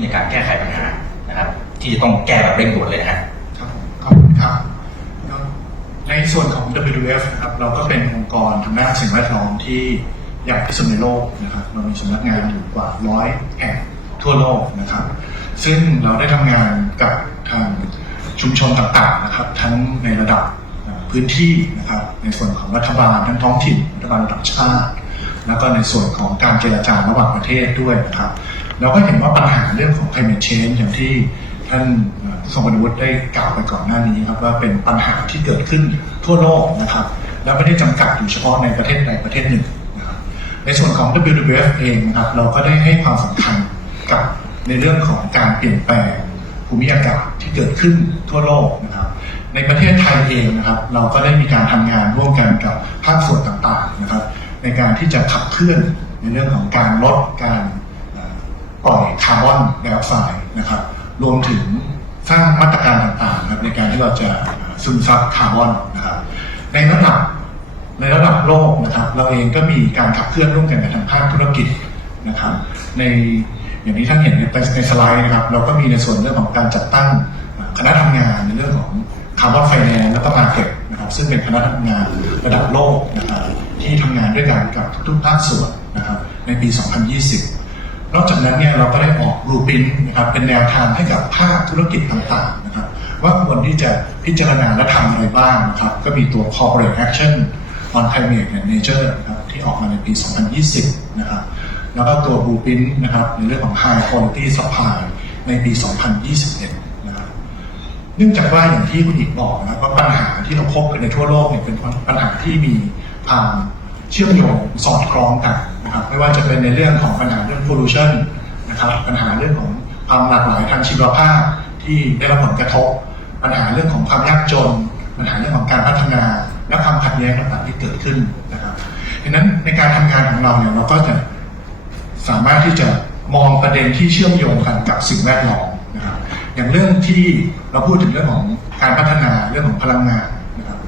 ในการแก้ไขปัญหานะครับที่จะต้องแก้แบบเร่งด่วนเลยนะครับขอบคุณครับในส่วนของ WWF นะครับเราก็เป็นองค์กรทางด้านสิ่งแวดล้อมที่ใหญ่ที่สุดในโลกนะครับเรามีสำนักงานอยู่กว่า100 แห่งทั่วโลกนะครับซึ่งเราได้ทำงานกับทางชุมชนต่างๆนะครับทั้งในระดับพื้นที่นะครับในส่วนของรัฐบาลทั้งท้องถิ่นรัฐบาลระดับชาติแล้วก็ในส่วนของการเจรจาระหว่างประเทศด้วยนะครับเราก็เห็นว่าปัญหาเรื่องของ climate change อย่างที่ท่านทรงพลวุฒิได้กล่าวไปก่อนหน้านี้ครับว่าเป็นปัญหาที่เกิดขึ้นทั่วโลกนะครับและไม่ได้จำกัดอยู่เฉพาะในประเทศใดประเทศหนึ่งนะครับในส่วนของ WWF เองนะครับเราก็ได้ให้ความสำคัญกับในเรื่องของการเปลี่ยนแปลงภูมิอากาศที่เกิดขึ้นทั่วโลกนะครับในประเทศไทยเองนะครับเราก็ได้มีการทำงานร่วมกันกับภาคส่วนต่างๆนะครับในการที่จะขับเคลื่อนในเรื่องของการลดการปล่อยคาร์บอนไดออกไซด์นะครับรวมถึงสร้างมาตรการต่างๆนะครับในการที่เราจะซึมซับคาร์บอนนะครับในระดับโลกนะครับเราเองก็มีการขับเคลื่อนร่วมกันกับทางภาคธุรกิจนะครับในอย่างที่ท่านเห็นในสไลด์นะครับเราก็มีในส่วนเรื่องของการจัดตั้งคณะทำงานในเรื่องของคาร์บอนไฟแนนซ์และก็มาร์เก็ตนะครับซึ่งเป็นคณะทำงานระดับโลกนะครับที่ทำงานด้วยกันกับทุกภาคส่วนนะครับในปี 2020 นอกจากนั้นเนี่ยเราก็ได้ออกบลูพรินท์นะครับเป็นแนวทางให้กับภาคธุรกิจต่างๆนะครับว่าควรที่จะพิจารณาและทำอะไรบ้างนะครับก็มีตัว Corporate Action on Climate and Nature นะครับที่ออกมาในปี 2020 นะครับแล้วก็ตัวบลูพรินท์นะครับในเรื่องของ High Quality Supply ในปี 2021 นะครับเนื่องจากว่าอย่างที่คุณอีกบอกนะครับว่าปัญหาที่เราพบกันในทั่วโลกเนี่ยเป็นปัญหาที่มีความเชื่อมโยงสอดคล้องกันนะครับไม่ว่าจะเป็นในเรื่องของปัญหาเรื่อง pollution นะครับปัญหาเรื่องของความหลากหลายทางชีวภาพที่ได้รับผลกระทบปัญหาเรื่องของความยากจนปัญหาเรื่องของการพัฒนาและความขัดแย้งต่างๆที่เกิดขึ้นนะครับดังนั้นในการทำงานของเราเนี่ยเราก็จะสามารถที่จะมองประเด็นที่เชื่อมโยงกันกับสิ่งแวดล้อมนะครับอย่างเรื่องที่เราพูดถึงเรื่องของการพัฒนาเรื่องของพลังงานนะครับ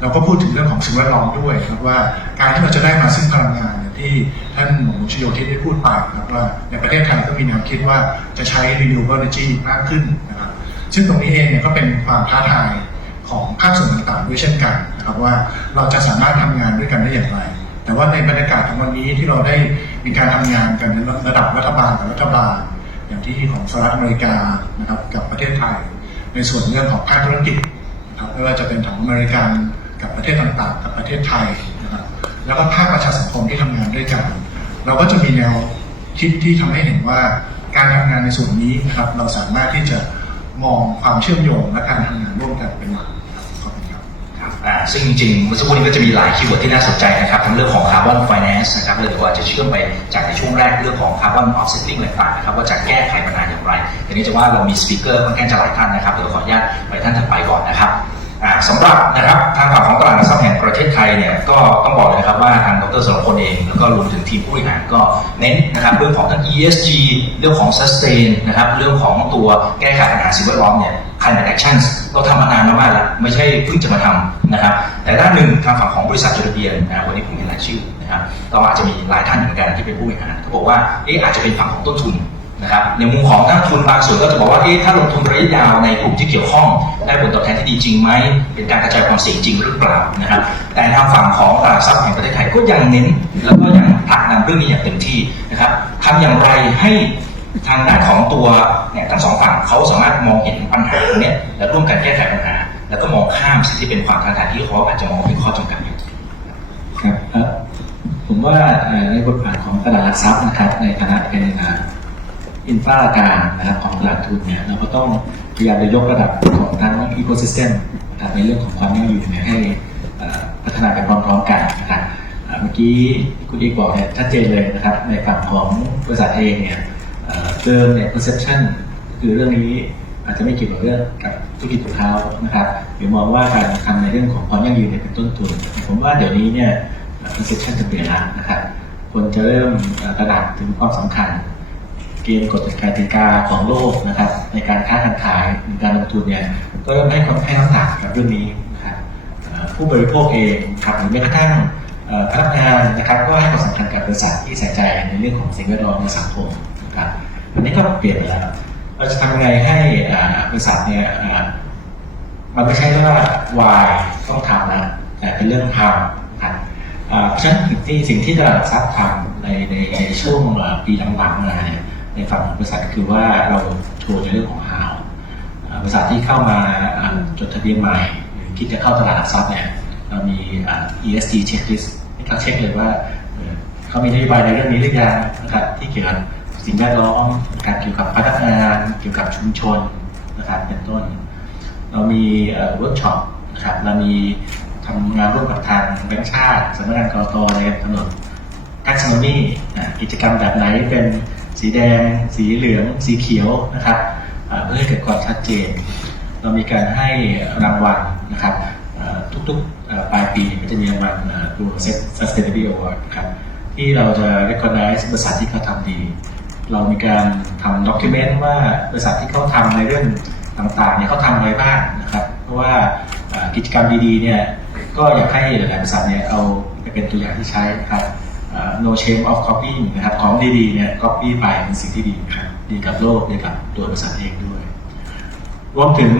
เราก็พูดถึงเรื่องของสิ่งแวดล้อมด้วยครับว่าการที่เราจะได้มาซึ่งพลังงานที่ท่านหมอชโยธินได้พูดไปนะครับว่าในประเทศไทยก็มีแนวคิดว่าจะใช้ renewable energy มากขึ้นนะครับซึ่งตรงนี้เองเนี่ยก็เป็นความท้าทายของภาคส่วนต่างๆด้วยเช่นกันนะครับว่าเราจะสามารถทำงานด้วยกันได้อย่างไรแต่ว่าในบรรยากาศของวันนี้ที่เราได้มีการทำงานกันในระดับรัฐบาลกับรัฐบาลอย่างที่ของสหรัฐอเมริกานะครับกับประเทศไทยในส่วนเรื่องของภาคธุรกิจนะครับไม่ว่าจะเป็นของอเมริกันกับประเทศต่างๆกับประเทศไทยนะครับแล้วก็ภาคประชาสังคมที่ทำงานด้วยกันเราก็จะมีแนวคิดที่ทำให้เห็นว่าการทำงานในส่วนนี้นะครับเราสามารถที่จะมองความเชื่อมโยงและการทำงานร่วมกันเป็นหลักขอบคุณครับซึ่งจริงๆเมื่อสักครู่นี้ก็จะมีหลายคีย์เวิร์ดที่น่าสนใจนะครับทั้งเรื่องของคาร์บอนไฟแนนซ์นะครับหรือว่าจะเชื่อมไปจากในช่วงแรกเรื่องของคาร์บอนออฟเซตติ้งต่างๆนะครับว่าจะแก้ไขปัญหาอย่างไรทีนี้จะว่าเรามีสปีกเกอร์ค่อนข้างจะหลายท่านนะครับเดี๋ยวขออนุญาตไปท่านถัดไปก่อนนะครับสำหรับนะครับทางฝั่งของตลาดหลักทรัพย์แห่งประเทศไทยเนี่ยก็ต้องบอกเลยนะครับว่าทางดร.สรพลเองแล้วก็รวมถึงทีมผู้บริหารก็เน้นนะครับเรื่องของทั้ง ESG เรื่องของ sustain นะครับเรื่องของตัวแก้ไขปัญหาสิ่งแวดล้อมเนี่ย climate actions เราทำมานานมากแล้วไม่ใช่เพิ่งจะมาทำนะครับแต่ด้านหนึ่งทางฝั่งของบริษัทจดทะเบียนนะวันนี้ผมมีรายชื่อนะครับก็อาจจะมีหลายท่านเหมือนกันที่เป็นผู้บริหารเขาบอกว่าอาจจะเป็นฝั่งของต้นทุนนะครับในมุมของนักทุนบางส่วนก็จะบอกว่าถ้าลงทุนระยะยาวในกลุ่มที่เกี่ยวข้องได้ผลตอบแทนที่ดีจริงไหมเป็นการกระจายความเสี่ยงจริงหรือเปล่านะครับแต่ทางฝั่งของตลาดทรัพย์แห่งประเทศไทยก็ยังเน้นแล้วก็ยังผลักดันเรื่องนี้อย่างเต็มที่นะครับทำอย่างไรให้ทางด้านของตัวเนี่ยทั้งสองฝั่งเขาสามารถมองเห็นปัญหาเนี่ยและร่วมกันแก้ไขปัญหาแล้วก็มองข้ามสิ่งที่เป็นความท้าทายที่เขาอาจจะมองเป็นข้อจำกัดอยู่ครับผมว่าในบทบาทของตลาดหลักทรัพย์นะครับในฐานะเป็นอินฟราการนะครับของตลาดทุนเนี่ยเราก็ต้องพยายามจะยกระดับของทั้งอีโคซิสเต็มนะครับในเรื่องของความยั่งยืนเนี่ยให้พัฒนาไปพร้อมๆกันนะครับเมื่อกี้คุณอีกบอกเนี่ยชัดเจนเลยนะครับในฝั่งของบริษัทเองเนี่ยเดิมเนี่ย perception คือเรื่องนี้อาจจะไม่เกี่ยวกับเรื่องกับธุรกิจของเขานะครับหรือมองว่าการทำในเรื่องของความยั่งยืนเนี่ยเป็นต้นทุนผมว่าเดี๋ยวนี้เนี่ย perception จะเปลี่ยนแล้วนะครับคนจะเริ่มตระหนักถึงความสำคัญเกณฑ์กฎกติกาของโลกนะครับในการค้าการขายในการลงทุนเนี่ยก็เริ่มให้ความให้น้ำหนักกับเรื่องนี้นะครับผู้บริโภคเองครับหรือแม้กระทั่งพนักงานนะครับก็ให้ความสำคัญกับบริษัทที่ใส่ใจในเรื่องของสิ่งแวดล้อมในสังคมนะครับ อันนี้ก็เปลี่ยนไปแล้วเราจะทำไงให้บริษัทเนี่ยมันไม่ใช่ว่าวายต้องทำนะแต่เป็นเรื่องทำครับเพราะฉะนั้นสิ่งที่ตลาดหลักทรัพย์ทำในช่วงปีหลังๆมาเนี่ยในฝั่งบริษัทคือว่าเราโชว์ในเรื่องของ how บริษัทที่เข้ามาจดทะเบียนใหม่หรือคิดจะเข้าตลาดหลักทรัพย์เนี่ยเรามี ESG checklist ให้เขาเช็คเลยว่าเขามีนโยบายในเรื่องนี้หรือยังนะครับที่เกี่ยวกับสิ่งแวดล้อมการเกี่ยวกับพนักงานเกี่ยวกับชุมชนนะครับเป็นต้นเรามีเวิร์กช็อปนะครับเรามีทำงานร่วมกับทางแบงก์ชาติสำนักงานกต.ในการกำหนด taxonomy กิจกรรมแบบไหนเป็นสีแดงสีเหลืองสีเขียวนะครับเพื่อให้เกิดความชัดเจนเรามีการให้รางวัลนะครับทุกๆปลายปีก็จะมีรางวัลตัว Sustainability Award นะครับที่เราจะ recognize บริษัทที่เขาทำดีเรามีการทำ document ว่าบริษัทที่เขาทำในเรื่องต่างๆเนี่ยเขาทำอะไรบ้างนะครับเพราะว่ากิจกรรมดีๆเนี่ยก็อยากให้หลายๆบริษัทเนี่ยเอาไปเป็นตัวอย่างที่ใช้นะครับno shame of copying นะครับของดีๆเนี่ย copy ไปเป็นสิ่งที่ดีครับดีกับโลกดีกับตัวบริษัทเองด้วยรวมถึง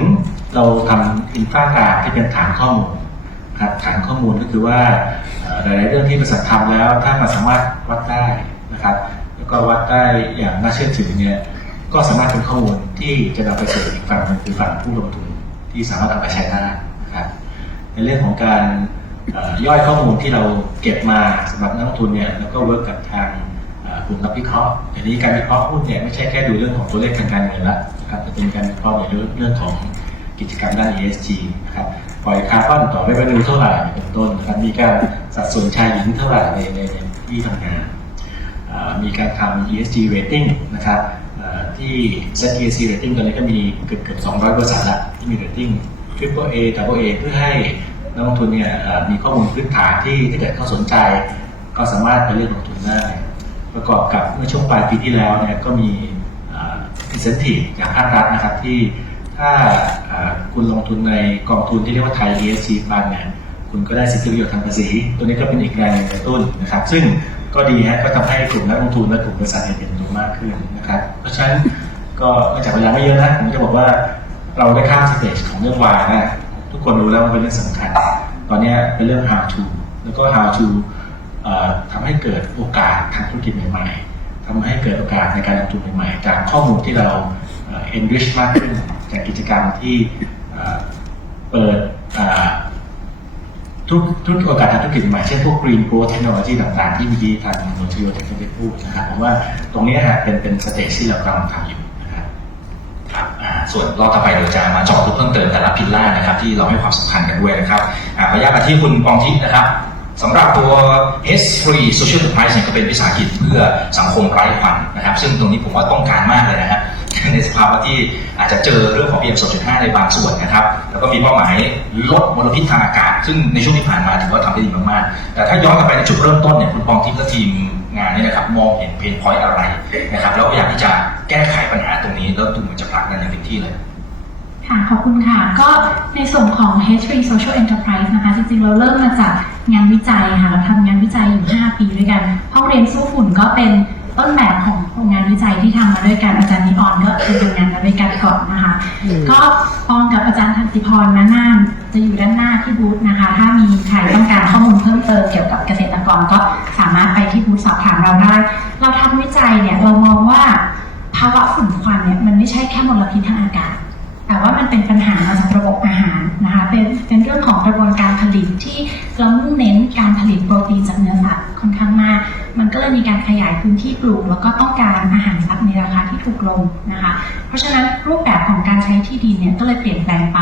เราทำอินฟราการที่เป็นฐานข้อมูลครับฐานข้อมูลก็คือว่าหลายๆเรื่องที่บริษัททำแล้วถ้ามันสามารถวัดได้นะครับแล้วก็วัดได้อย่างน่าเชื่อถือเนี่ยก็สามารถเป็นข้อมูลที่จะนำไปสู่อีกฝั่งหนึ่งคือฝั่งผู้ลงทุนที่สามารถเอาไปใช้ได้นะครับในเรื่องของการย่อยข้อมูลที่เราเก็บมาสำหรับนักลงทุนเนี่ยแล้วก็เวิร์กกับทางกลุ่มนักวิเคราะห์ทีนี้การวิเคราะห์หุ้นเนี่ยไม่ใช่แค่ดูเรื่องของตัวเลขทางการเงินละนะครับแต่เป็นการวิเคราะห์ในเรื่องของกิจกรรมด้าน ESG นะครับปล่อยคาร์บอนต่อrevenueเท่าไหร่เป็นต้นนะครับมีการสัดส่วนชายหญิงเท่าไหร่ในที่ทำงานมีการทำ ESG rating นะครับที่ set ESG rating ตอนนี้ก็มีเกือบ200 บริษัทละที่มี rating Triple A Double A เพื่อให้นักลงทุนเนี่ยมีข้อมูลพื้นฐานที่ถ้าเกิดเขาสนใจก็สามารถไปเลือกลงทุนได้ประกอบกับเมื่อช่วงปลายปีที่แล้วเนี่ยก็มี incentive จากภาครัฐนะครับที่ถ้าคุณลงทุนในกองทุนที่เรียกว่าไทย ESG Fund เนี่ยคุณก็ได้สิทธิประโยชน์ทางภาษีตัวนี้ก็เป็นอีกแรงกระตุ้นนะครับซึ่งก็ดีฮะก็ทำให้กลุ่มนักลงทุนและกลุ่มบริษัทเห็นตัวมากขึ้นนะครับเพราะฉะนั้นก็เนื่องจากเวลาไม่เยอะนะผมจะบอกว่าเราได้ข้ามสเตจของเรื่องวายนะทุกคนรู้แล้วว่าเป็นเรื่องสำคัญตอนนี้เป็นเรื่อง how to แล้วก็ how to ทำให้เกิดโอกาสทางธุรกิจใหม่ๆทำให้เกิดโอกาสในการลงทุนใหม่ๆจากข้อมูลที่เรา enrich มากขึ้นจากกิจกรรมที่เปิดทุกโอกาสทางธุรกิจใหม่เช่นพวก green growth technology ต่างๆที่เมื่อกี้ทางโนชิโยจะได้พูดนะครับผมว่าตรงนี้เป็นสเตจที่เรากำลังทำอยู่นะครับส่วนรอบต่อไปเราจะมาเจาะลึกเพิ่มเติมแต่ละพิลล่านะครับที่เราให้ความสำคัญกันด้วยนะครับขออนุญาตมาที่คุณปองทิพย์นะครับสำหรับตัว S-Free Social Enterprise เนี่ยก็เป็นวิสาหกิจเพื่อสังคมไร้ควันนะครับซึ่งตรงนี้ผมว่าต้องการมากเลยนะฮะในสภาวะที่อาจจะเจอเรื่องของ PM 2.5 ในบางส่วนนะครับแล้วก็มีเป้าหมายลดมลพิษทางอากาศซึ่งในช่วงที่ผ่านมาถือว่าทำได้ดีมากๆแต่ถ้าย้อนกลับไปในจุดเริ่มต้นเนี่ยคุณปองทิพย์และทีมงานนี่นะครับมองเห็นเพนพอยต์อะไรนะครับแล้วอยากที่จะแก้ไขปัญหาตรงนี้แล้วดูเหมือนจะผลักดันอย่างเต็มที่เลยค่ะขอบคุณค่ะก็ในส่วนของ H3 Social Enterprise นะคะจริงๆเราเริ่มมาจากงานวิจัยค่ะเราทำงานวิจัยอยู่5 ปีด้วยกันห้องเรียนสู้ฝุ่นก็เป็นต้นแบบของงานวิจัยที่ทำมาด้วยกันอาจารย์นิออนก็เป็นงานมาด้วยกันก่อนนะคะก็ปองกับอาจารย์ทันติพรน่านจะอยู่ด้านหน้าที่บูธนะคะถ้ามีใครต้องการข้อมูลเพิ่มเติมเกี่ยวกับเกษตรกรก็สามารถไปที่บูธสอบถามเราได้เราทำวิจัยเนี่ยเรามองว่าภาวะฝุ่นควันเนี่ยมันไม่ใช่แค่มลพิษทางอากาศแต่ว่ามันเป็นปัญหามาจากระบบอาหารนะคะเป็นเรื่องของกระบวนการผลิตที่เรามุ่งเน้นการผลิตโปรตีนจากเนื้อสัตว์ค่อนข้างมากมันก็เลยมีการขยายพื้นที่ปลูกแล้วก็ต้องการอาหารสัตว์ในราคาที่ถูกลงนะคะเพราะฉะนั้นรูปแบบของการใช้ที่ดินเนี่ยก็เลยเปลี่ยนแปลงไป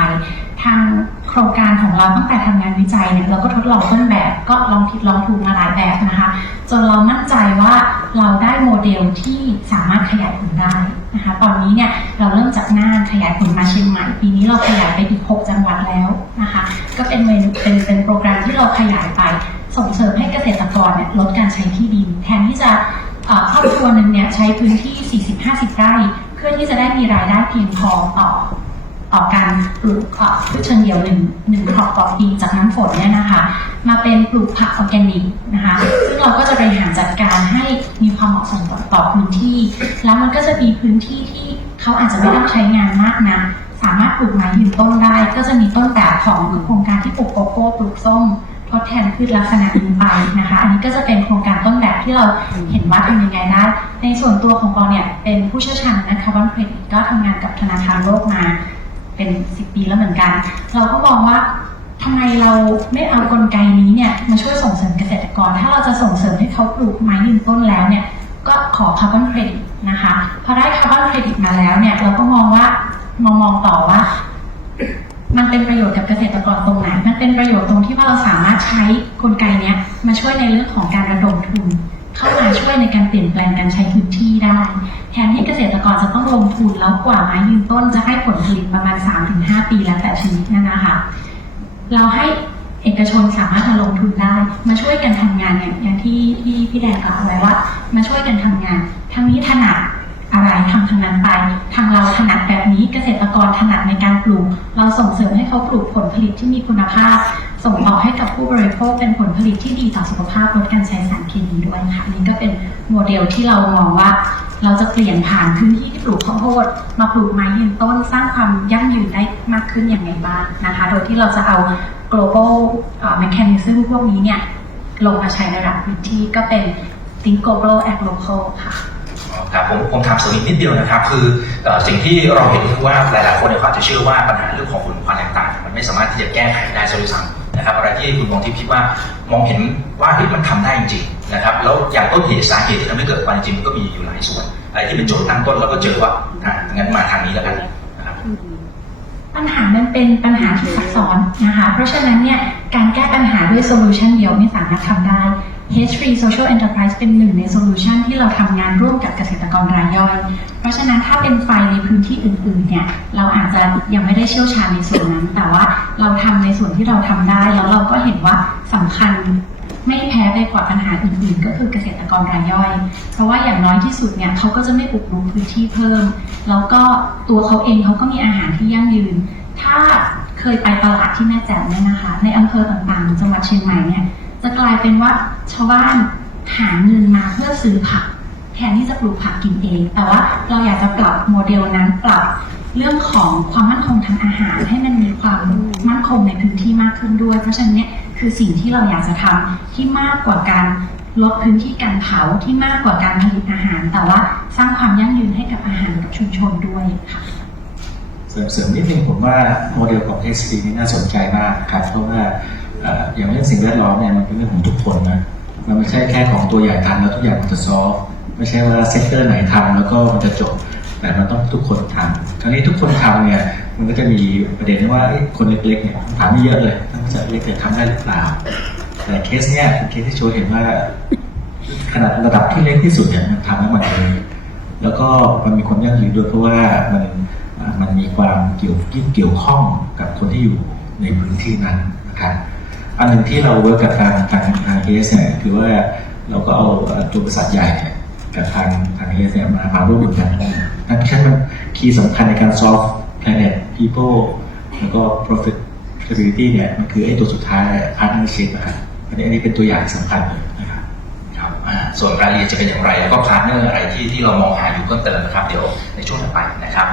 ทางโครงการของเราตั้งแต่ทำงานวิจัยเนี่ยเราก็ทดลองต้นแบบก็ลองผิดลองถูกมาหลายแบบนะคะจนเรามั่นใจว่าเราได้โมเดลที่สามารถขยายผลได้นะคะตอนนี้เนี่ยเราเริ่มจากน่านขยายผลมาเชียงใหม่ปีนี้เราขยายไปอีก6 จังหวัดแล้วนะคะก็เป็นโปรแกรมที่เราขยายไปส่งเสริมให้เกษตรกรเนี่ยลดการใช้ที่ดินแทนที่จะครอบครัวหนึ่งเนี่ยใช้พื้นที่ 40-50 ไร่เพื่อที่จะได้มีรายได้เพียงพอต่อ ต่อการปลูกพืชเชิงเดี่ยวหนึ่งครอบต่อปีจากน้ำฝนเนี่ยนะคะมาเป็นปลูกผักออร์แกนิกนะคะซึ่งเราก็จะบริหารจัดการให้มีความเหมาะสมต่อพื้นที่แล้วมันก็จะมีพื้นที่ที่เขาอาจจะไม่ต้องใช้งานมากนะสามารถปลูกไม้ยืนต้นได้ก็จะมีต้นแบบของโครงการที่ปลูกโกโก้ปลูกส้มทดแทนพืชลักษณะนี้ไปนะคะอันนี้ก็จะเป็นโครงการต้นแบบที่เราเห็นว่าทำยังไงได้ในส่วนตัวของปอเนี่ยเป็นผู้เชี่ยวชาญในคาร์บอนเครดิตก็ทำงานกับธนาคารโลกมาเป็น10 ปีแล้วเหมือนกันเราก็มองว่าทำไมเราไม่เอากลไกนี้เนี่ยมาช่วยส่งเสริมเกษตรกรถ้าเราจะส่งเสริมให้เขาปลูกไม้ยืนต้นแล้วเนี่ยก็ขอคาร์บอนเครดิตนะคะพอได้คาร์บอนเครดิตมาแล้วเนี่ยเราก็มองต่อว่ามันเป็นประโยชน์กับเกษตรกรตรงไหนมันเป็นประโยชน์ตรงที่ว่าเราสามารถใช้กลไกนี้มาช่วยในเรื่องของการระดมทุนเข้ามาช่วยในการเปลี่ยนแปลงการใช้พื้นที่ได้แทนที่เกษตรกรจะต้องลงทุนแล้วกว่าไม้ยืนต้นจะให้ผลผลิตประมาณ 3-5 ปีแล้วแต่ชนิดนะคะเราให้เอกชนสามารถมาลงทุนได้มาช่วยกันทำงานอย่างที่พี่แดงกล่าวไว้ว่ามาช่วยกันทำงานทั้งนี้ถนัดอะไรทำทางนั้นไปทางเราถนัดแบบนี้เกษตรกรถนัดในการปลูกเราส่งเสริมให้เขาปลูกผลผลิตที่มีคุณภาพส่งต่อให้กับผู้บริโภคเป็นผลผลิตที่ดีต่อสุขภาพลดการใช้สารเคมีด้วยค่ะนี่ก็เป็นโมเดลที่เรามองว่าเราจะเปลี่ยนผ่านพื้นที่ที่ปลูกข้าวโพดมาปลูกไม้ยืนต้นสร้างความยั่งยืนได้มากขึ้นอย่างไรบ้างนะคะโดยที่เราจะเอา global mechanism พวกนี้เนี่ยลงมาใช้ในระดับพื้นที่ก็เป็น think global act local ค่ะครับผมถามสักนิดเดียวนะครับคือสิ่งที่เราเห็นคือว่าหลายๆคนเนี่ยอาจจะเชื่อว่าปัญหาเรื่องของฝุ่นควันต่างๆมันไม่สามารถที่จะแก้ไขได้ซะด้วยซ้ำนะครับอะไรที่คุณมองที่คิดว่ามองเห็นว่ามันทำได้จริงๆนะครับแล้วอย่างต้นเหตุสาเหตุที่ทำให้เกิดควันจริงมันก็มีอยู่หลายส่วนอะไรที่เป็นโจทย์ตั้งต้นแล้วก็เจอว่างั้นมาทางนี้แล้วกันนะครับปัญหามันเป็นปัญหาที่ซับซ้อนนะคะเพราะฉะนั้นเนี่ยการแก้ปัญหาด้วยโซลูชันเดียวไม่สามารถทำได้H3 Social Enterprise เป็นหนึ่งในโซลูชันที่เราทำงานร่วมกับเกษตรกรรายย่อยเพราะฉะนั้นถ้าเป็นไฟในพื้นที่อื่นๆเนี่ยเราอาจจะยังไม่ได้เชี่ยวชาญในส่วนนั้นแต่ว่าเราทำในส่วนที่เราทำได้แล้วเราก็เห็นว่าสำคัญไม่แพ้ไปกว่าปัญหาอื่นๆก็คือเกษตรกรรายย่อยเพราะว่าอย่างน้อยที่สุดเนี่ยเขาก็จะไม่บุกรุกพื้นที่เพิ่มแล้วก็ตัวเขาเองเขาก็มีอาหารที่ยั่งยืนถ้าเคยไปตลาดที่แม่แจ่มเนี่ยนะคะในอำเภอต่างๆจังหวัดเชียงใหม่เนี่ยจะกลายเป็นว่าชาวบ้านหาเงินมาเพื่อซื้อผักแทนที่จะปลูกผักกินเองแต่ว่าเราอยากจะปรับโมเดลนั้นปรับเรื่องของความมั่นคงทางอาหารให้มันมีความมั่นคงในพื้นที่มากขึ้นด้วยเพราะฉะนั้นเนี่ยคือสิ่งที่เราอยากจะทำที่มากกว่าการลดพื้นที่การเผาที่มากกว่าการผลิตอาหารแต่ว่าสร้างความยั่งยืนให้กับอาหารกับชุมชนด้วยค่ะเสริมนิดนึงผมว่าโมเดลของ HC นี่น่าสนใจมากครับเพราะว่าอย่างเรื่องสิ่งแวดล้อมเนี่ยมันเป็นเรื่องของทุกคนนะมันไม่ใช่แค่ของตัวใหญ่ทำแล้วทุกอย่างมันจะซอฟไม่ใช่ว่าเซกเตอร์ไหนทำแล้วก็มันจะจบแต่มันต้องทุกคนทำคราวนี้ทุกคนทำเนี่ยมันก็จะมีประเด็นว่าคนเล็กๆเนี่ยถามไม่เยอะเลยตั้งใจเล็กแต่ทำได้หรือเปล่าแต่เคสเนี่ยเป็นเคสที่โชว์เห็นว่าขนาดระดับที่เล็กที่สุดเนี่ยมันทำแล้วมันเลยแล้วก็มันมีความยั่งยืนด้วยเพราะว่ามันมีความเกี่ยวข้องกับคนที่อยู่ในพื้นที่นั้นนะครับอันหนึ่งที่เราเวิร์กกับทางเอสเนี่ยคือว่าเราก็เอาตัวบริษัทใหญ่กับทางเอสเนี่ยมาร่วมกันนั่นแค่มันคีย์สำคัญในการ solve planet people แล้วก็ profitability เนี่ยมันคือไอ้ตัวสุดท้าย partnership นะครับอันนี้เป็นตัวอย่างสำคัญเลยนะครับครับส่วนรายละเอียดจะเป็นอย่างไรแล้วก็พาร์ทเนอร์อะไรที่เรามองหาอยู่เพิ่มเติมนะครับเดี๋ยวในช่วงต่อไปนะครับ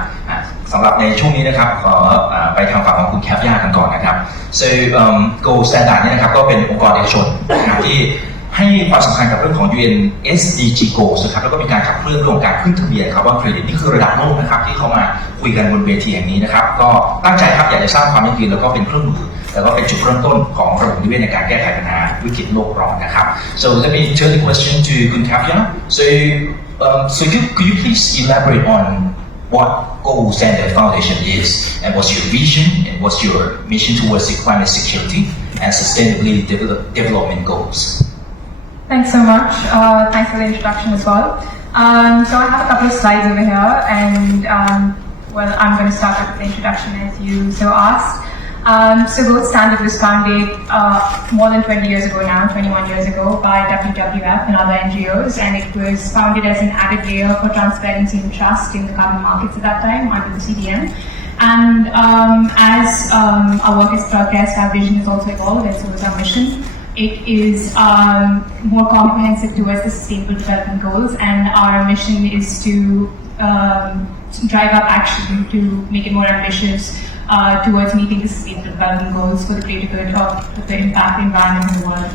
สำหรับในช่วงนี้นะครับขอไปทางฝั่งของคุณแคปย่ากันก่อนนะครับ so Go Standard เนี่ยนะครับก็เป็นองค์กรเอกชนนะครับที่ให้ความสำคัญกับเรื่องของ UN SDG Goals นะครับแล้วก็มีการขับเคลื่อนเรื่องของการขึ้นทะเบียนคาร์บอนเครดิตนี่คือระดับโลกนะครับที่เขามาคุยกันบนเวทีแห่งนี้นะครับก็ตั้งใจครับอยากจะสร้างความยั่งยืนแล้วก็เป็นเครื่องมือแล้วก็เป็นจุดเริ่มต้นของระบบนิเวศในการแก้ไขปัญหาวิกฤตโลกร้อนนะครับ so let me turn the question to คุณแคปย่า so could you please elaborate on what Gold Standard Foundation is and what's your vision and what's your mission towards the climate security and sustainability development goals? Thanks so much. Thanks for the introduction as well. So I have a couple of slides over here and well, I'm going to start with the introduction as you so asked. So Gold Standard was founded more than 20 years ago now, 21 years ago by WWF and other NGOs, and it was founded as an added layer for transparency and trust in the carbon markets at that time under the CDM. And as our work has progressed, our vision has also evolved, and so is our mission. It is more comprehensive towards the Sustainable Development Goals, and our mission is to drive up action to make it more ambitious towards meeting the Sustainable Development Goals for the greater good of the impact the environment in the world.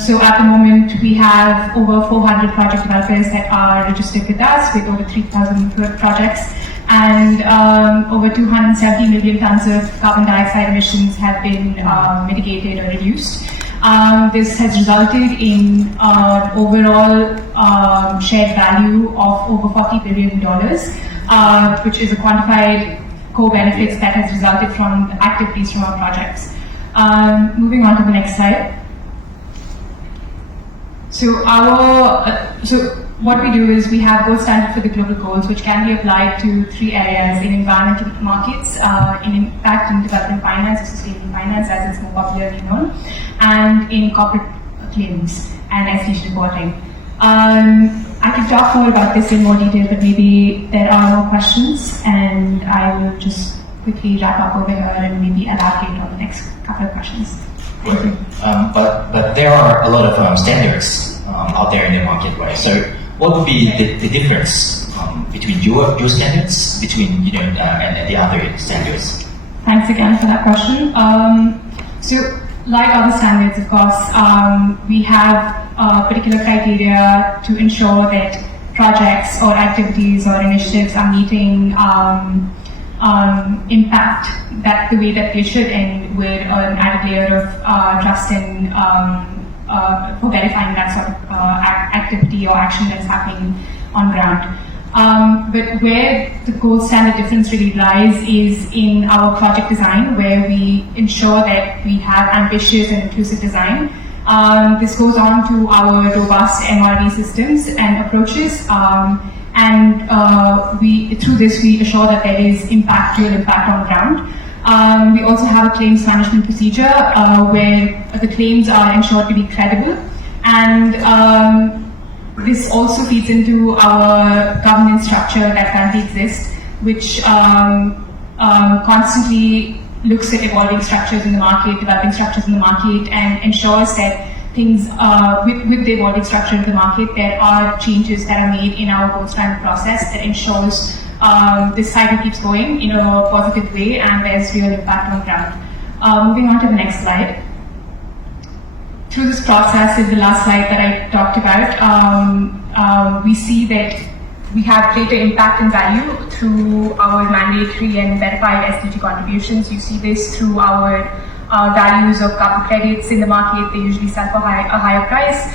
So at the moment, we have over 400 project developers that are registered with us, with over 3,000 projects, and over 270 million tons of carbon dioxide emissions have been mitigated or reduced. This has resulted in overall shared value of over $40 billion, which is a quantified co-benefits that has resulted from activities from our projects. Moving on to the next slide. So what we do is we have gold standard for the global goals, which can be applied to 3 areas: in environmental markets, in impact and development finance, or sustainable finance as it's more popularly known, and in corporate claims and SDG reporting. I can talk more about this in more detail, but maybe there are more questions, and I will just quickly wrap up over here and maybe elaborate on the next couple of questions. Thank you. But there are a lot of standards out there in the market, right? So what would be the difference between your standards, between and the other standards? Thanks again for that question. So like other standards, of course, we have particular criteria to ensure that projects or activities or initiatives are meeting impact that the way that they should, and with an added layer of trust in for verifying that sort of activity or action that is happening on ground. But where the gold standard difference really lies is in our project design, where we ensure that we have ambitious and inclusive design. This goes on to our robust MRV systems and approaches, and through this we assure that there is real impact on ground. We also have a claims management procedure where the claims are ensured to be credible, and this also feeds into our governance structure that currently exists, which constantly looks at evolving structures in the market, developing structures in the market, and ensures that things with the evolving structure of the market, there are changes that are made in our gold standard process that ensures this cycle keeps going in a positive way and there's real impact on ground. Moving on to the next slide. Through this process is the last slide that I talked about. We see that we have greater impact and value through our mandatory and verified SDG contributions. You see this through our values of carbon credits in the market. They usually sell for a higher price.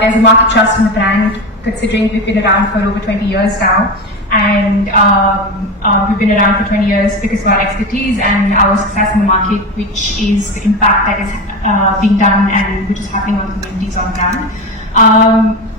There's a market trust in the brand, considering we've been around for over 20 years now. And we've been around for 20 years because of our expertise and our success in the market, which is the impact that is being done and which is happening on communities on the ground.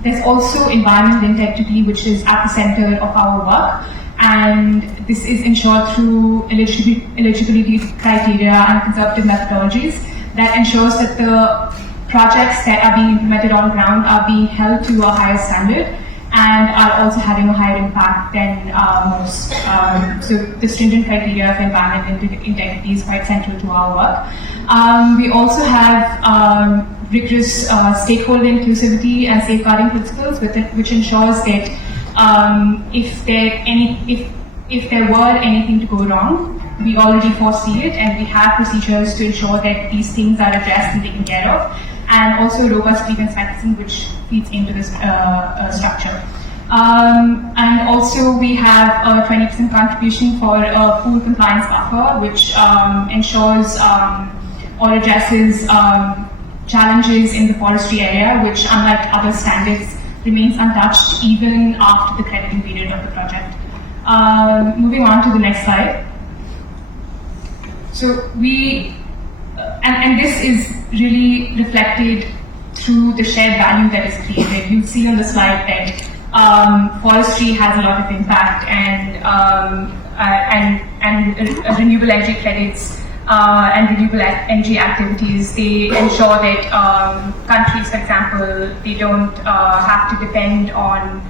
There's also environmental integrity, which is at the center of our work, and this is ensured through eligibility criteria and conservative methodologies that ensures that the projects that are being implemented on ground are being held to a higher standard and are also having a higher impact than most. So the stringent criteria of environmental integrity is quite central to our work. We also have rigorous stakeholder inclusivity and safeguarding principles, which ensures that if there were anything to go wrong, we already foresee it and we have procedures to ensure that these things are addressed and taken care of, and also robust grievance mechanism which feeds into this structure. And also we have a 20% contribution for a pool compliance buffer, which ensures or addresses challenges in the forestry area, which, unlike other standards, remains untouched even after the crediting period of the project. Moving on to the next slide. So and this is really reflected through the shared value that is created. You'll see on the slide that forestry has a lot of impact, and renewable energy credits and renewable energy activities, they ensure that countries, for example, they don't have to depend on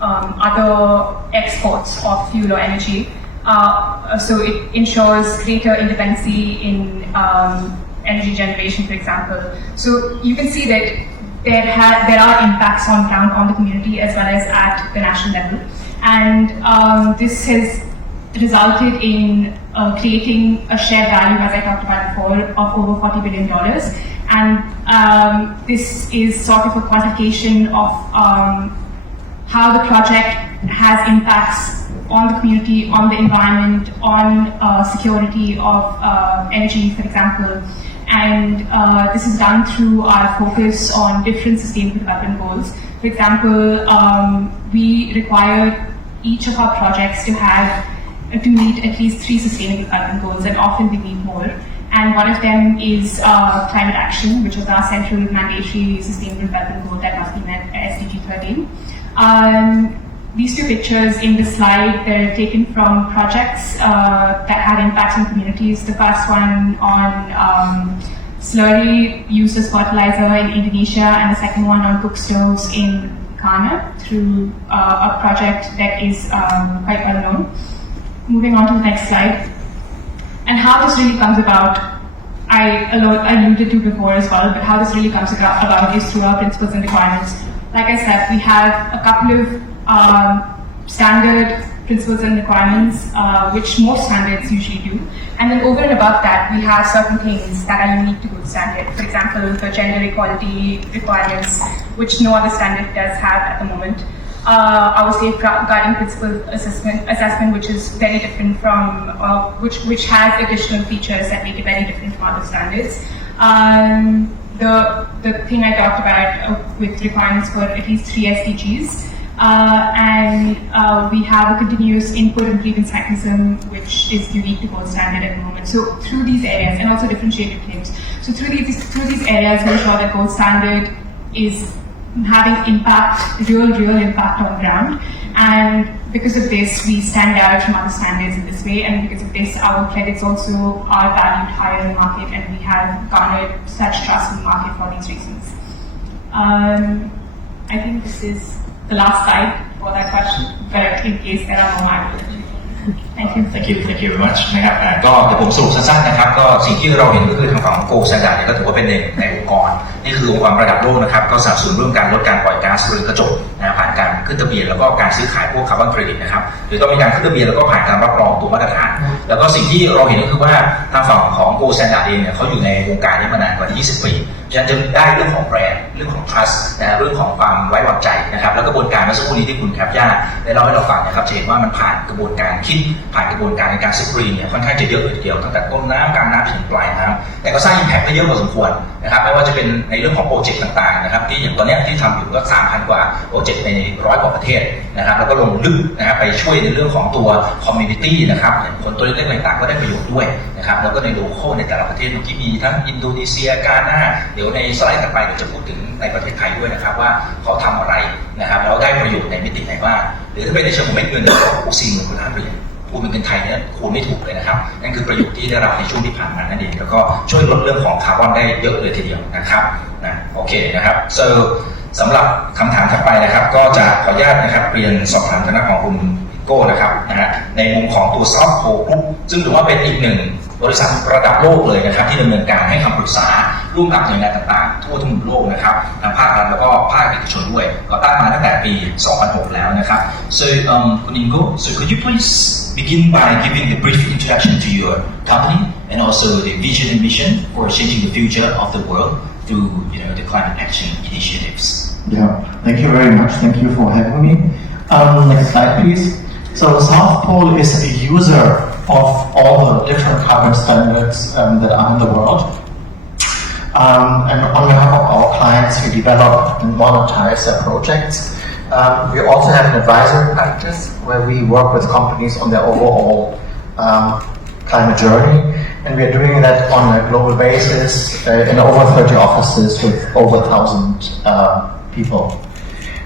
other exports of fuel or energy. So it ensures greater independency in energy generation, for example. So you can see that there are impacts on ground on the community as well as at the national level, and this has resulted in creating a shared value, as I talked about before, of over $40 billion. And this is sort of a quantification of how the project has impacts on the community, on the environment, on security of energy, for example. And this is done through our focus on different sustainable development goals. For example, we require each of our projects to meet at least 3 sustainable development goals, and often we need more. And one of them is climate action, which is our central mandatory sustainable development goal that must be met at SDG 13. These 2 pictures in the slide, they're taken from projects that had impacts on communities. The first one on slurry used as fertilizer in Indonesia, and the second one on cook stoves in Ghana through a project that is quite well known. Moving on to the next slide. And how this really comes about, I alluded to before as well, but how this really comes about is through our principles and requirements. Like I said, we have a couple of standard principles and requirements, which most standards usually do. And then over and above that, we have certain things that are unique to gold standard. For example, the gender equality requirements, which no other standard does have at the moment. Our safeguarding principle assessment, which is very different from, which has additional features that make it very different from other standards. The thing I talked about with requirements for at least 3 SDGs. And we have a continuous input and grievance mechanism, which is unique to gold standard at the moment. So through these areas, and also differentiated claims. So through these areas, we ensure that gold standard is having impact, real impact on ground. And because of this, we stand out from other standards in this way. And because of this, our credits also are valued higher in the market, and we have garnered such trust in the market for these reasons. I think this is the last slide for that question, but in case there are more, I will. Thank you. Thank you very much นะครับก็เดี๋ยวผมสรุปสั้นๆนะครับก็สิ่งที่เราเห็นก็คือทางฝั่งของ Gold Standard เนี่ยก็ถือว่าเป็นในองค์กรนี่คือองค์กรระดับโลกนะครับก็สนับสนุนเรื่องการลดการปล่อยก๊าซเรือนกระจกนะผ่านการขึ้นทะเบียนแล้วก็การซื้อขายพวกคาร์บอนเครดิตนะครับหรือต้องมีการขึ้นทะเบียนแล้วก็ผ่านการรับรองตัวมาตรฐานแล้วก็สิ่งที่เราเห็นก็คือว่าทางฝั่งของ Gold Standard เองเนี่ยเขาอยู่ในวงการนี้มานานกว่า 20 ปีฉะนั้นจะได้เรื่องของแบรนด์เรื่องของ trust นะเรื่องของความไว้วางใจนะครับแล้วกระบวนการเมื่อสักครู่นี้ที่คุณแคปย่าได้เล่าให้เราฟังนะครับจะเห็นว่ามันผ่านกระบวนการคิดผ่านกระบวนการในการสกรีนเนี่ยค่อนข้างจะเยอะเลยทีเดียวตั้งแต่ต้นน้ำกลางน้ำถึงปลายน้ำแต่ก็สร้าง impact ได้เยอะพอสมควรนะครับไม่ว่าจะเป็นในเรื่องของโปรเจกต์ต่างๆนะครับที่อย่างตอนนี้ที่ทำอยู่ก็ 3,000 กว่าโปรเจกต์ใน100 กว่าประเทศนะครับแล้วก็ลงลึกนะครับไปช่วยในเรื่องของตัว community นะครับคนตัวเล็กๆต่างๆก็ได้ประโยชน์ด้วยนะครับแล้วก็ในโลคอลในแต่ละประเทศที่มีทั้งอินโดนีเซียกาหน้าเดี๋ยวในสไลด์ถัดไปเราจะพูดถึงในประเทศไทยด้วยนะครับว่าเขาทำอะไรนะครับแล้วได้ประโยชน์ในมิติไหนบ้างหรือถ้าเป็นในเชิงของเม็ดเงินก็40,000 ล้านเหรียญคูณเป็นเงินไทยเนี่ยคูณไม่ถูกเลยนะครับนั่นคือประโยชน์ที่ได้รับในช่วงที่ผ่านมานั่นเองแล้วก็ช่วยลดเรื่องของคาร์บอนได้เยอะเลยทีเดียวนะครับโอเคนะครับสำหรับคำถามถัดไปนะครับก็จะขออนุญาตนะครับเรียนสอบถามทางด้านของคุณโก้นะครับในมุมของตัวซอฟต์โคกรุ๊ปซึ่งถือว่าเป็นอีกหนึ่งบริษัทระดับโลกเลยนะครับที่ดำเนินการให้คำปรึกษาร่วมกับหน่วยงานต่างๆทั่วทุกมุมโลกนะครับทั้งภาครัฐแล้วก็ภาคเอกชนด้วยก่อตั้งมาตั้งแต่ปี 2006 แล้วนะครับ Soคุณอิงโก้ So could you please begin by giving a brief introduction to your company and also the vision and mission for changing the future of the world through the climate action initiatives. Yeah, thank you very much. Thank you for having me. Next slide, please. So South Pole is a user of all the different carbon standards that are in the world. And on behalf of our clients, we develop and monetize their projects. We also have an advisory practice where we work with companies on their overall climate journey. And we are doing that on a global basis in over 30 offices with over 1,000 people.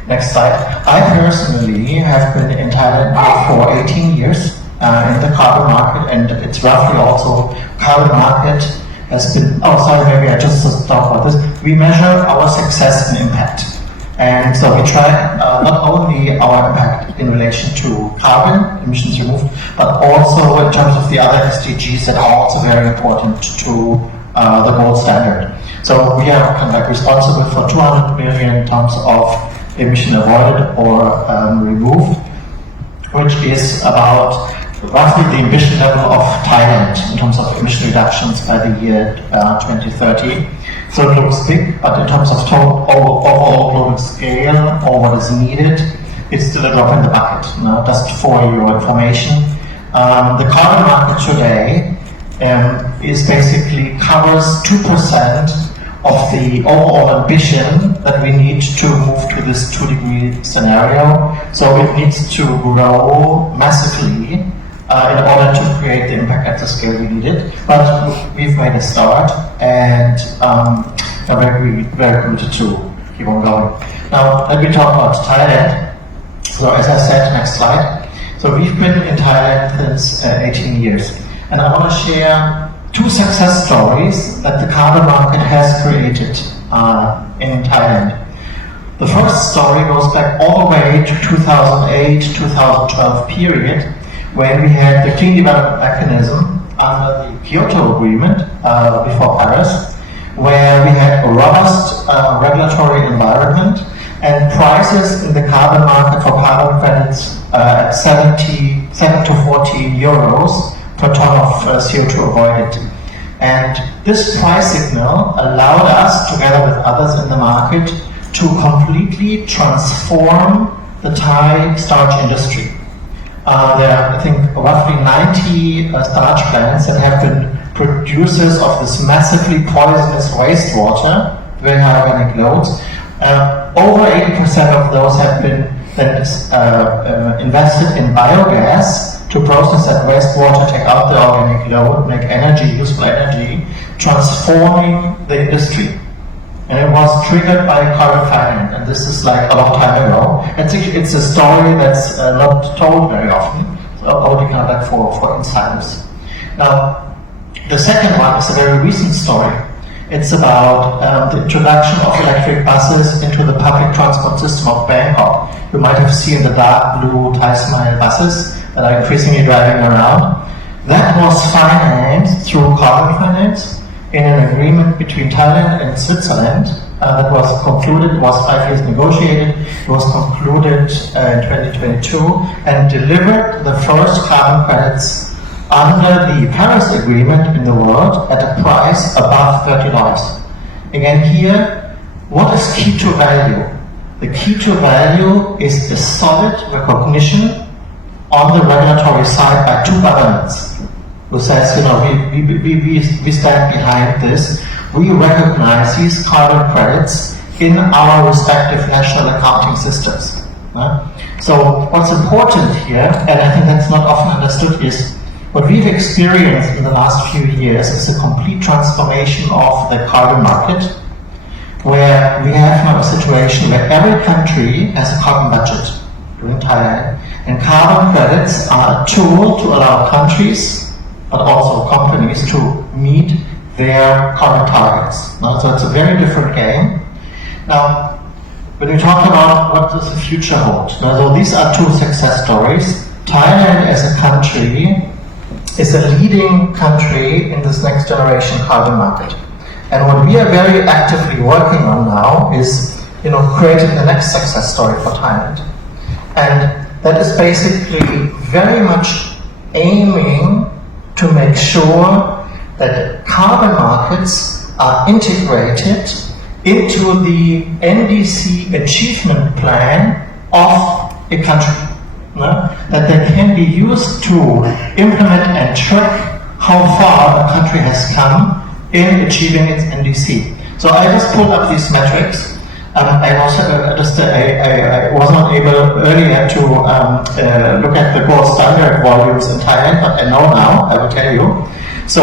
Next slide. I personally have been in Thailand for 18 years in the carbon market, and it's roughly also carbon market has been, maybe I just talk about this. We measure our success and impact. And so we track not only our impact in relation to carbon emissions removed, but also in terms of the other SDGs that are also very important to the gold standard. So we are kind of like responsible for 200 million tons of emission avoided or removed, which is about roughly the ambition level of Thailand in terms of emission reductions by the year 2030. So it looks big, but in terms of total overall global scale or what is needed, it's still a drop in the bucket. Just for your information, the carbon market today is basically covers 2% of the overall ambition that we need to move to this 2-degree scenario. So it needs to grow massively in order to create the impact at the scale we need it. But we've made a start, and I'm very committed to keep on going. Now, let me talk about Thailand. So as I said, next slide. So we've been in Thailand since 18 years. And I want to share 2 success stories that the carbon market has created in Thailand. The first story goes back all the way to 2008-2012 period, when we had the Clean Development Mechanism under the Kyoto Agreement before Paris, where we had a robust regulatory environment and prices in the carbon market for carbon credits at 7 to 14 euros per ton of CO2 avoided. And this price signal allowed us, together with others in the market, to completely transform the Thai starch industry. There are, I think, roughly 90 starch plants that have been producers of this massively poisonous wastewater, very high organic loads. Over 80% of those have been then invested in biogas to process that wastewater, take out the organic load, make energy, useful energy, transforming the industry. And it was triggered by carbon finance, and this is like a long time ago. It's a story that's not told very often, only kind of like for insiders. Now, the second one is a very recent story. It's about the introduction of electric buses into the public transport system of Bangkok. You might have seen the dark blue Thai Smile buses that are increasingly driving around. That was financed through carbon finance in an agreement between Thailand and Switzerland that was concluded. It was 5 years negotiated. It was concluded in 2022 and delivered the first carbon credits under the Paris Agreement in the world at a price above $30. Again here, what is key to value? The key to value is the solid recognition on the regulatory side by 2 governments who says, you know, we stand behind this. We recognize these carbon credits in our respective national accounting systems. So what's important here, and I think that's not often understood, is what we've experienced in the last few years is a complete transformation of the carbon market, where we have now a situation where every country has a carbon budget, including Thailand, and carbon credits are a tool to allow countries, but also companies, to meet their carbon targets. So it's a very different game. Now, when we talk about what does the future hold, so these are 2 success stories. Thailand as a country is a leading country in this next generation carbon market. And what we are very actively working on now is, creating the next success story for Thailand. And that is basically very much aiming to make sure that carbon markets are integrated into the NDC achievement plan of a country. That they can be used to implement and track how far a country has come in achieving its NDC. So I just pulled up these metrics. I was not able earlier to look at the gold standard volumes in Thailand, but I know now, I will tell you. So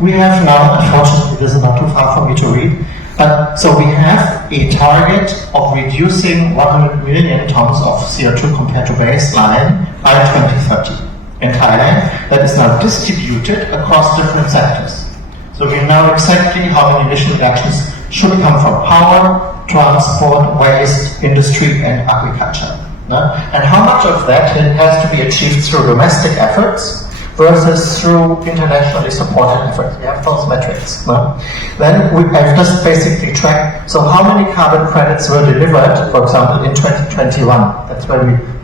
we have now, unfortunately this is not too far for me to read, but so we have a target of reducing 100 million tons of CO2 compared to baseline by 2030 in Thailand. That is now distributed across different sectors. So we know exactly how many emission reductions should come from power, transport, waste, industry, and agriculture. And how much of that has to be achieved through domestic efforts versus through internationally supported efforts. We have those metrics. Then I've just basically tracked, so how many carbon credits were delivered, for example, in 2021. That's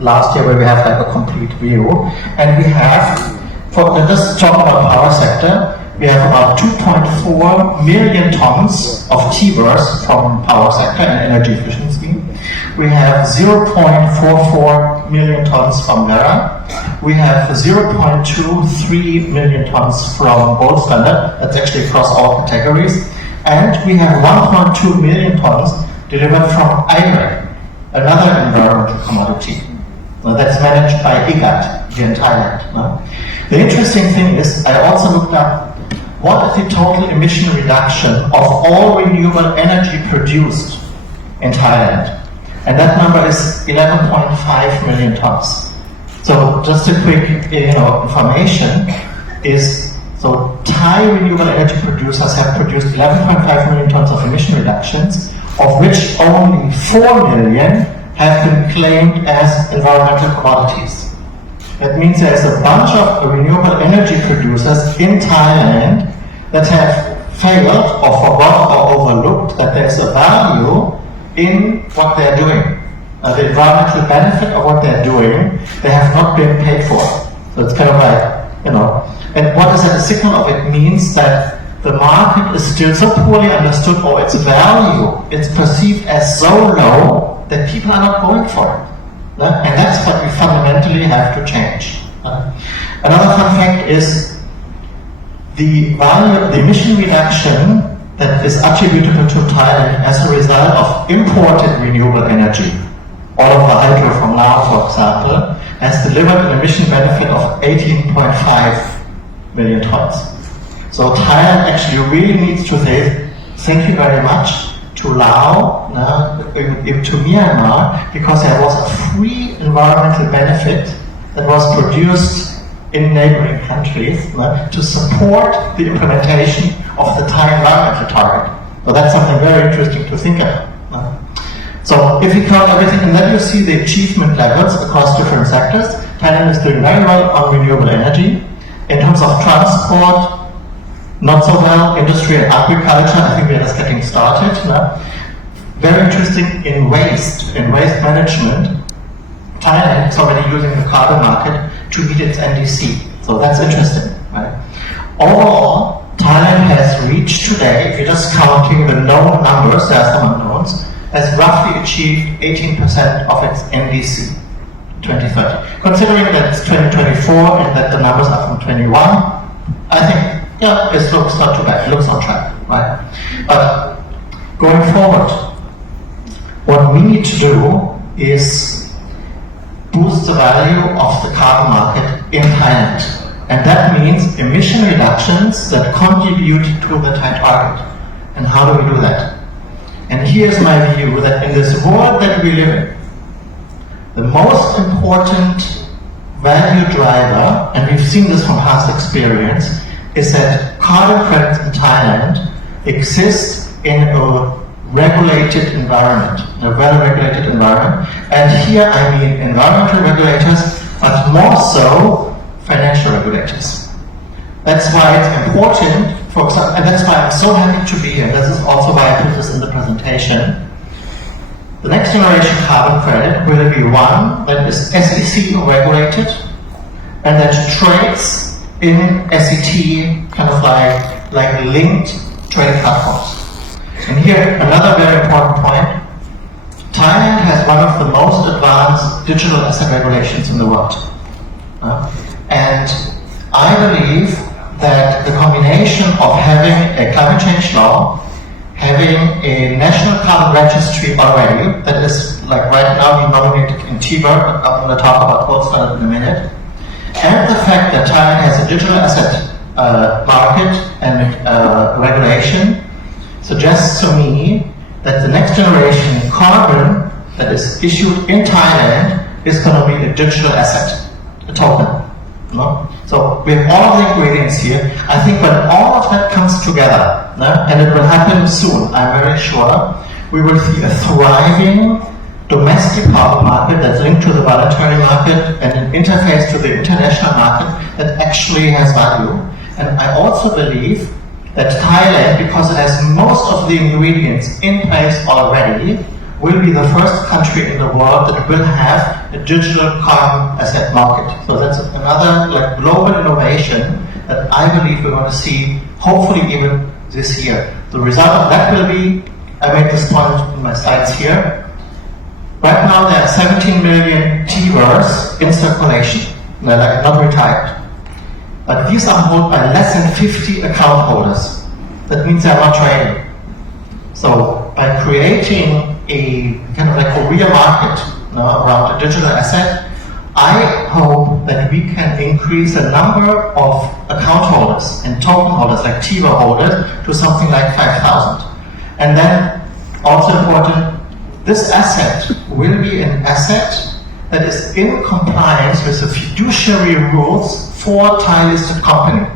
last year where we have like a complete view. And we have, just talk about power sector, we have about 2.4 million tons of TBERs from power sector and energy efficiency. We have 0.44 million tons from Vera. We have 0.23 million tons from gold standard. That's actually across all categories. And we have 1.2 million tons delivered from iron, another environmental commodity. That's managed by IGAT here in Thailand. The interesting thing is, I also looked up what is the total emission reduction of all renewable energy produced in Thailand. And that number is 11.5 million tons. So just a quick information is, so Thai renewable energy producers have produced 11.5 million tons of emission reductions, of which only 4 million have been claimed as environmental commodities. That means there's a bunch of renewable energy producers in Thailand that have failed or forgot or overlooked that there's a value in what they're doing. The environmental benefit of what they're doing, they have not been paid for. So it's kind of like, and what is that a signal of? It means that the market is still so poorly understood, or its value, it's perceived as so low that people are not going for it. And that's what we fundamentally have to change. Another fun fact is the emission reduction that is attributable to Thailand as a result of imported renewable energy. All of the hydro from Laos, for example, has delivered an emission benefit of 18.5 million tons. So Thailand actually really needs to say thank you very much to Laos, to Myanmar, because there was a free environmental benefit that was produced in neighboring countries to support the implementation of the Thai environmental target. Well, that's something very interesting to think about. So if you count everything, and then you see the achievement levels across different sectors, Thailand is doing very well on renewable energy. In terms of transport, not so well. Industry and agriculture, I think we are just getting started. Very interesting in waste management. Thailand is already using the carbon market to meet its NDC. So that's interesting, right? Overall, Thailand has reached today, if you're just counting the known numbers, there are some unknowns, has roughly achieved 18% of its NDC 2030. Considering that it's 2024 and that the numbers are from 21, I think, it looks not too bad, it looks on track, right? But going forward, what we need to do is boost the value of the carbon market in Thailand. And that means emission reductions that contribute to the Thai target. And how do we do that? And here's my view that in this world that we live in, the most important value driver, and we've seen this from past experience, is that carbon credits in Thailand exist in a regulated environment, a well-regulated environment. And here I mean environmental regulators, but more so financial regulators. That's why it's important, for example, and that's why I'm so happy to be here. This is also why I put this in the presentation. The next generation carbon credit will be one that is SEC regulated and that trades in SET kind of like linked trade platforms. And here, another very important point. Thailand has one of the most advanced digital asset regulations in the world. And I believe that the combination of having a climate change law, having a national carbon registry already, that is like right now being nominated in TBER, I'm going to talk about gold standard in a minute, and the fact that Thailand has a digital asset market and regulation suggests to me that the next generation carbon that is issued in Thailand is going to be a digital asset, a token. So we have all the ingredients here. I think when all of that comes together, and it will happen soon, I'm very sure, we will see a thriving domestic power market that's linked to the voluntary market and an interface to the international market that actually has value. And I also believe that Thailand, because it has most of the ingredients in place already, will be the first country in the world that will have a digital carbon asset market. So that's another global innovation that I believe we're going to see, hopefully even this year. The result of that will be, I made this point in my slides here. Right now there are 17 million T-words in circulation, they're not retired. But these are held by less than 50 account holders. That means they're not trading. So by creating a kind of a real market around a digital asset, I hope that we can increase the number of account holders and token holders, like TIVA holders, to something like 5,000. And then, also important, this asset will be an asset that is in compliance with the fiduciary rules for Thai listed company.